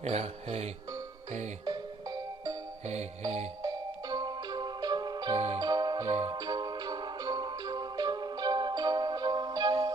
Jā, hei, hei, hei, hei, hei, hei.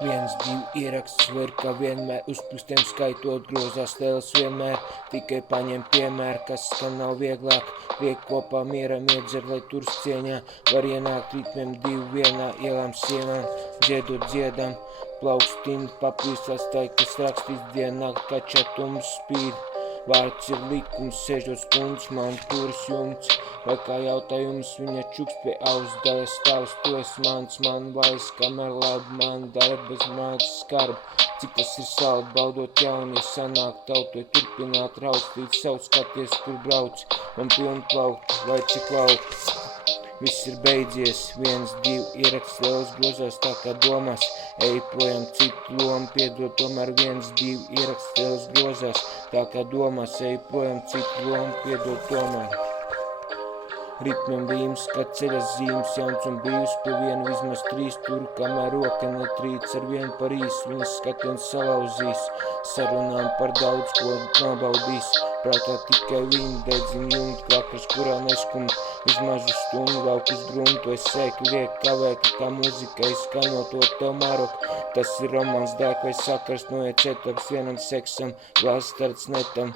Viens, divi ieraksts var kā vienmēr uzpūstiem skaitot grozās tēls vienmēr. Tikai paņem piemēru, kas skan nav vieglāk. Liek kopā mieram iedzer, lai tur cieņā. Var ienākt ritmiem divu vienā ielām sienām. Dziedot dziedam, plaukstīm papīsās tai, kas rakstīts diennakt, kā čatums spīd. Vārds ir likums, 6 stundas man turas jumts. Vai kā jautājums viņa čuks pie auss daļas tavs, tu esi mans, man vairs, kamēr labi man dara bez mājas skarba. Cik tas ir saldi, baudot jauni, ja sanāk tautoj turpināt raustīt savu skaties, kur brauc. Man pilni plaukti, vai cik lauki. Viss ir beidzies, 1, 2 ieraksts liels grozās tā kā domās. Ej projām citu lomu, piedod tomēr 1, 2 ieraksts liels grozās tā kā domās. Ej projām citu lomu, piedod tomēr. Ritmiem vīms, kā ceļas zīmes, jauns un brīvs, pie vienu vismaz 3 tur, kamēr roka netrīc ar vienu par īsu, viņas skatiens salauzīs, sarunām par daudz ko nobaudīs, prātā tikai viņi dedzina jumtu, vakars, kurā neskum, vismaz uz stundu velk uz gruntu, es sēku liek kavēt, kā mūzika izskanot to tev maroku, tas ir romans, dēk vai sakars, noiet etaps vienam seksam, glāzes starts netam.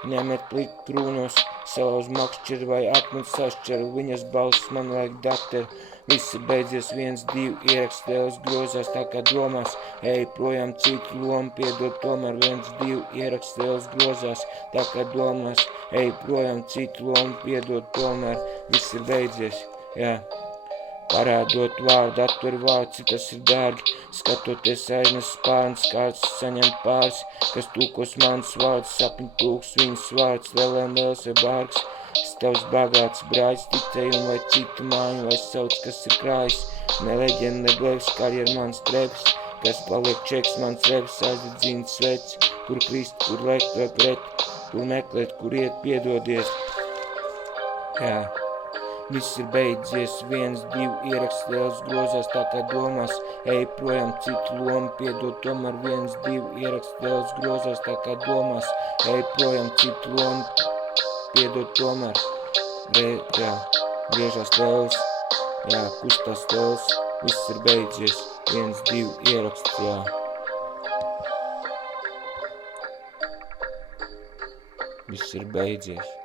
Ņemiet pliku krūnos, salauz makšķeri vai akmens sašķeru, viņas balss man vajag dakteru. Viss ir beidzies, 1, 2 ieraksts liels grozās tā kā domās. Ej projām citu lomu, piedod tomēr 1, 2 ieraksts liels grozās tā kā domās. Ej projām citu lomu, piedod tomēr, viss ir beidzies, jā. Parādot vārdu, atver vārdu, cik tas ir dārgi. Skatoties aiznes spārns, kāds saņem pāris, kas tūkos mans vārds, sapņu tūks viņas vārds, lielēm liels vai bārgs. Es tavs bagāts brāļs, ticējumu vai citu māju, vai sauc, kas ir krājis. Ne leģenda, ne blēvs, karjer mans treps, kas paliek čeks mans reps, aizvedzina svets, kur krist, kur lekt vai pret, kur meklēt, kur iet, piedodies. Jā. Viss ir beidzies, 1, 2 ieraksts liels grozās tā kā domās. Ej projām citu lomu, piedod tomēr 1, 2 ieraksts liels grozās tā kā domās. Ej projām citu lomu, piedod tomēr. Jā, griežās liels, jā, kustās liels. Viss ir beidzies, 1, 2 ieraksts, jā. Viss ir beidzies.